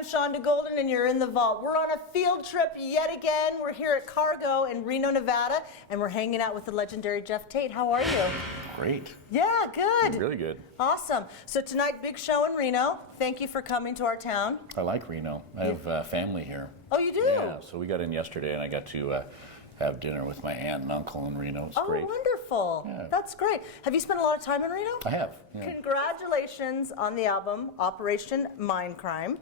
I'm Shanda Golden, and you're in the vault. We're on a field trip yet again. We're here at Cargo in Reno, Nevada, and we're hanging out with the legendary Geoff Tate. How are you? Great. Yeah, good. Really good. Awesome. So tonight, big show in Reno. Thank you for coming to our town. I like Reno. I have family here. Oh, you do? Yeah, so we got in yesterday, and I got to have dinner with my aunt and uncle in Reno. It's great. Oh, wonderful. Yeah. That's great. Have you spent a lot of time in Reno? I have. Yeah. Congratulations on the album, Operation Mindcrime.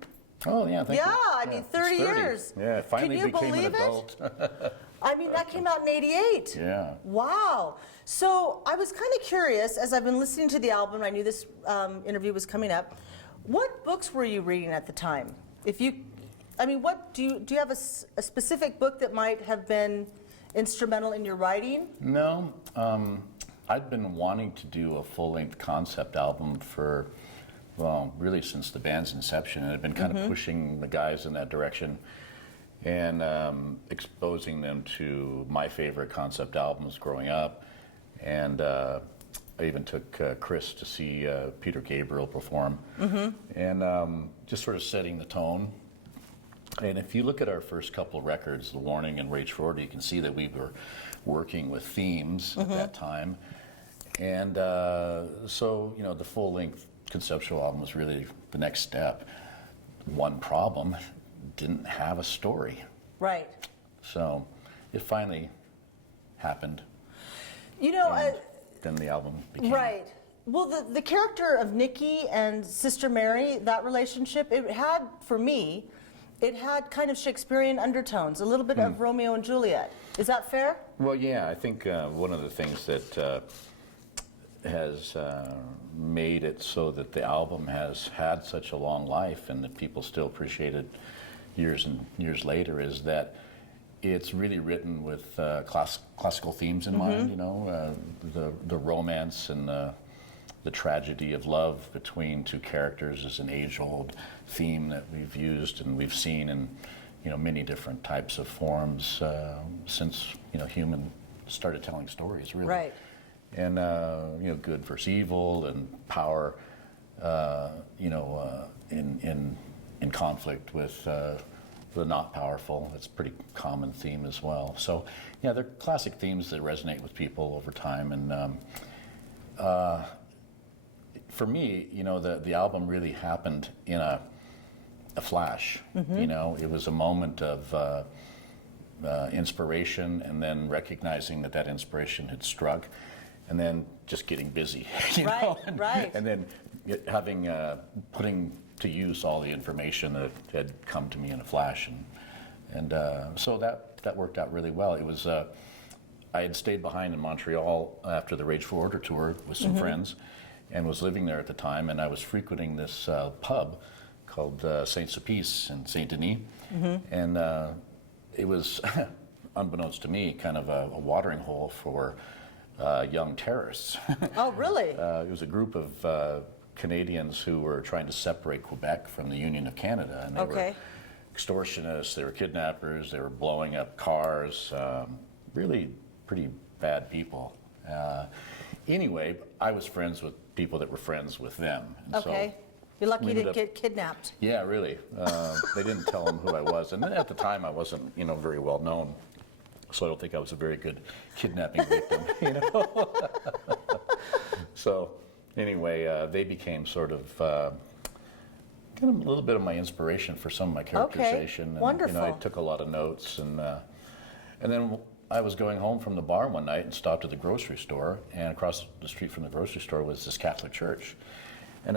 Oh, yeah, thank you. Yeah, I mean, 30 years. Yeah, finally Can you became believe an adult. I mean, that came out in '88. Yeah. Wow. So I was kind of curious, as I've been listening to the album, I knew this interview was coming up. What books were you reading at the time? If you, I mean, what do you have a specific book that might have been instrumental in your writing? No, I'd been wanting to do a full-length concept album for, well, really since the band's inception, and I've been kind of pushing the guys in that direction and exposing them to my favorite concept albums growing up. And I even took Chris to see Peter Gabriel perform, and just sort of setting the tone. And if you look at our first couple of records, The Warning and Rage Forward, you can see that we were working with themes at that time. And so, you know, the full-length conceptual album was really the next step. One problem, didn't have a story. Right. So it finally happened. You know, Then the album became. right. Well, the character of Nikki and Sister Mary, that relationship, it had, for me, it had kind of Shakespearean undertones, a little bit of Romeo and Juliet. Is that fair? Well, yeah, I think one of the things that has made it so that the album has had such a long life and that people still appreciate it years and years later is that it's really written with classical themes in mind, you know, the romance and the tragedy of love between two characters is an age-old theme that we've used and we've seen in, you know, many different types of forms since, you know, human started telling stories, really. Right. And, you know, good versus evil and power, you know, in conflict with the not powerful. It's a pretty common theme as well. So, yeah, they're classic themes that resonate with people over time. And for me, you know, the album really happened in a flash. You know, it was a moment of inspiration, and then recognizing that inspiration had struck, and then just getting busy. You know? Right. And then having putting to use all the information that had come to me in a flash, and so that worked out really well. It was I had stayed behind in Montreal after the Rage for Order tour with some friends, and was living there at the time, and I was frequenting this pub called Saint Sulpice in Saint Denis, and it was, unbeknownst to me, kind of a watering hole for young terrorists. Oh, really? It was a group of Canadians who were trying to separate Quebec from the Union of Canada, and they were extortionists, they were kidnappers, they were blowing up cars, really pretty bad people. Anyway, I was friends with people that were friends with them. And okay. So you're lucky you didn't get kidnapped. yeah, really. They didn't tell them who I was. And then at the time, I wasn't, you know, very well known. So I don't think I was a very good kidnapping victim, you know. So anyway, they became sort of kind of a little bit of my inspiration for some of my characterization. Okay, wonderful. And, you know, I took a lot of notes. And then I was going home from the bar one night and stopped at the grocery store. And across the street from the grocery store was this Catholic church. And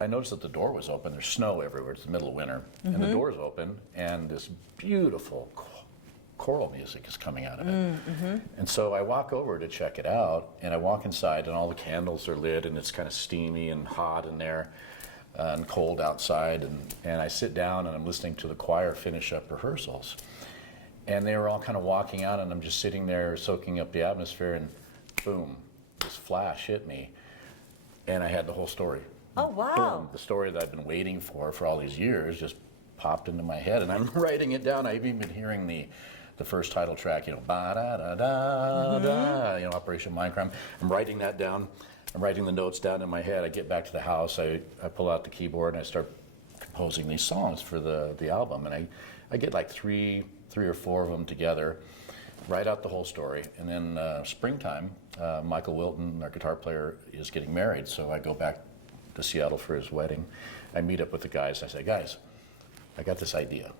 I noticed that the door was open. There's snow everywhere. It's the middle of winter. And the door's open, and this beautiful choral music is coming out of it. And so I walk over to check it out, and I walk inside, and all the candles are lit, and it's kind of steamy and hot in there and cold outside. And I sit down, and I'm listening to the choir finish up rehearsals. And they were all kind of walking out, and I'm just sitting there soaking up the atmosphere, and boom, this flash hit me, and I had the whole story. Oh, wow. Boom, the story that I've been waiting for all these years just popped into my head, and I'm writing it down. I've even been hearing the first title track, you know, ba-da-da-da-da, you know, Operation Mindcrime. I'm writing that down. I'm writing the notes down in my head. I get back to the house. I pull out the keyboard, and I start composing these songs for the album, and I get like three or four of them together, write out the whole story, and then springtime, Michael Wilton, our guitar player, is getting married, so I go back to Seattle for his wedding. I meet up with the guys. I say, guys, I got this idea.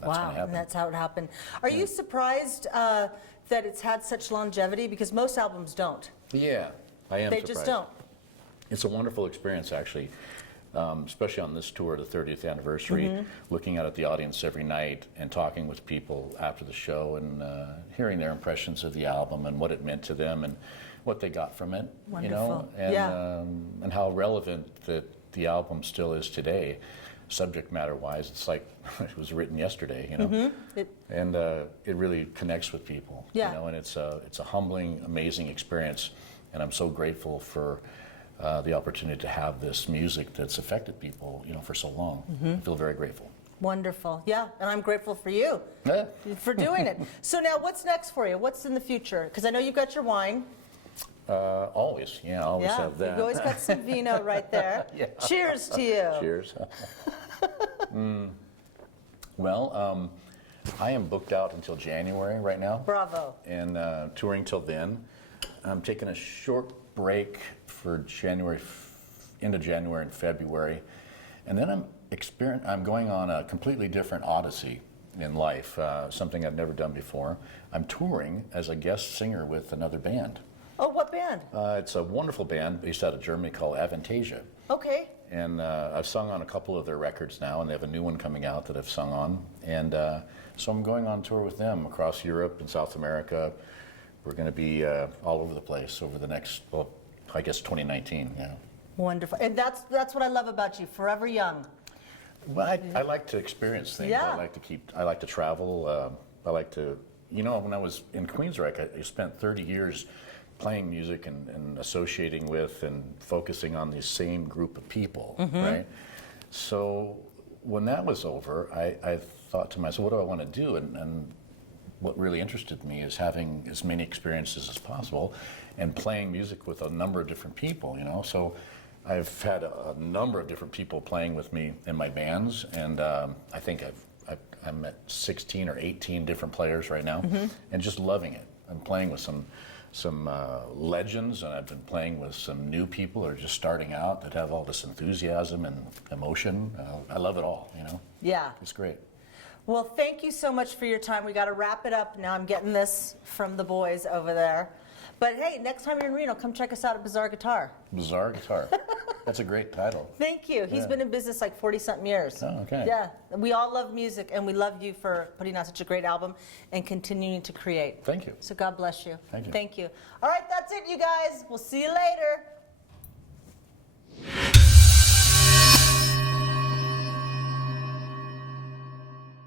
That's wow, and that's how it happened. Are you surprised that it's had such longevity? Because most albums don't. Yeah, I am They surprised. just don't. It's a wonderful experience, actually, especially on this tour, the 30th anniversary, looking out at the audience every night and talking with people after the show and hearing their impressions of the album and what it meant to them and what they got from it, you know, and, and how relevant that the album still is today, subject matter-wise. It's like it was written yesterday, you know, and it really connects with people, you know, and it's a humbling, amazing experience, and I'm so grateful for the opportunity to have this music that's affected people, you know, for so long. I feel very grateful. Wonderful. Yeah, and I'm grateful for you for doing it. So now what's next for you? What's in the future? Because I know you've got your wine. Always, yeah, always have that. You've always got some vino right there. Cheers to you. Cheers. Well, I am booked out until January right now. Bravo. And touring till then. I'm taking a short break for January, into January and February, and then I'm going on a completely different odyssey in life, something I've never done before. I'm touring as a guest singer with another band. Oh, what band? It's a wonderful band based out of Germany called Avantasia. Okay. And I've sung on a couple of their records now, and they have a new one coming out that I've sung on. And so I'm going on tour with them across Europe and South America. We're going to be all over the place over the next, well, I guess 2019, yeah. Wonderful. And that's what I love about you, forever young. Well, I like to experience things. Yeah. I like to travel. I like to, you know, when I was in Queensrÿche, I spent 30 years playing music and associating with and focusing on the same group of people, right? So when that was over, I thought to myself, what do I want to do? And what really interested me is having as many experiences as possible and playing music with a number of different people, you know? So I've had a number of different people playing with me in my bands, and I think I'm at 16 or 18 different players right now, and just loving it. I'm playing with some legends, and I've been playing with some new people that are just starting out that have all this enthusiasm and emotion. I love it all, you know? Yeah. It's great. Well, thank you so much for your time. We got to wrap it up now. I'm getting this from the boys over there. But hey, next time you're in Reno, come check us out at Bizarre Guitar. Bizarre Guitar. That's a great title. Thank you. He's been in business like 40-something years. Oh, okay. Yeah. We all love music, and we love you for putting out such a great album and continuing to create. Thank you. So God bless you. Thank you. Thank you. All right, that's it, you guys. We'll see you later.